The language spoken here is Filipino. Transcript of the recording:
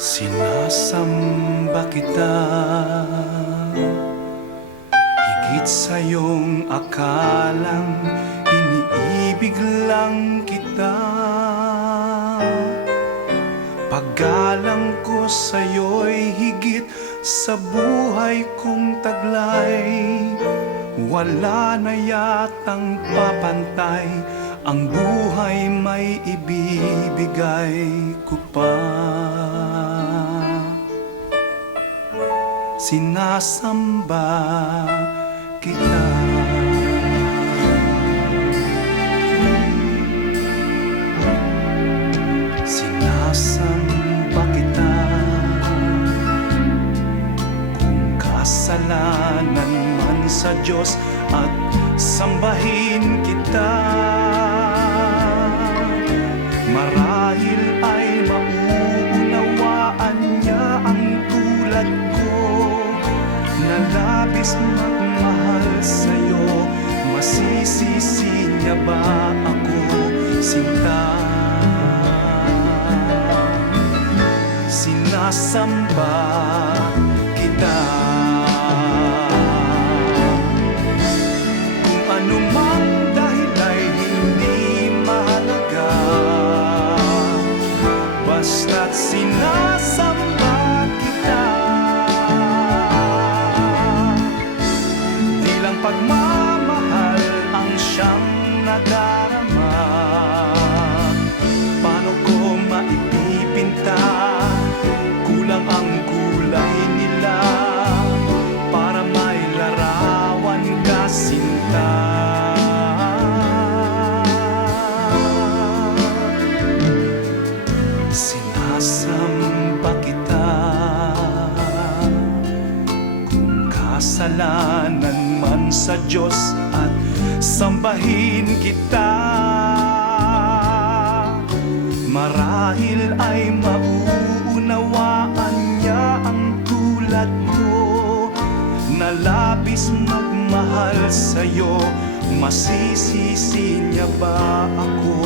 Sinasamba kita, higit sa iyong akalang iniibig lang kita. Paggalang ko sa'yo'y higit sa buhay kong taglay. Wala na yatang papantay, ang buhay may ibibigay ko pa. Sinasamba kita. Sinasamba kita. Kung kasalanan man sa Diyos at sambahin kita, marahil ay mauunawaan niya ang tulad ko, na labis magmahal sa'yo. Masisisi niya ba ako, sinta? Sinasamba kita. Kung anumang dahil ay hindi mahalaga, basta't sinasamba kita. Di lang pagmamahal ang siyang nadarama. Paano ko maipipinta? Kulang ang kulay nila para may larawan ka, sinta. Sinasamba kita. Kung kasalanan man sa Diyos at sambahin kita, marahil ay mauunawaan niya ang tulad ko, na labis magmahal sa'yo. Masisisi niya ba ako?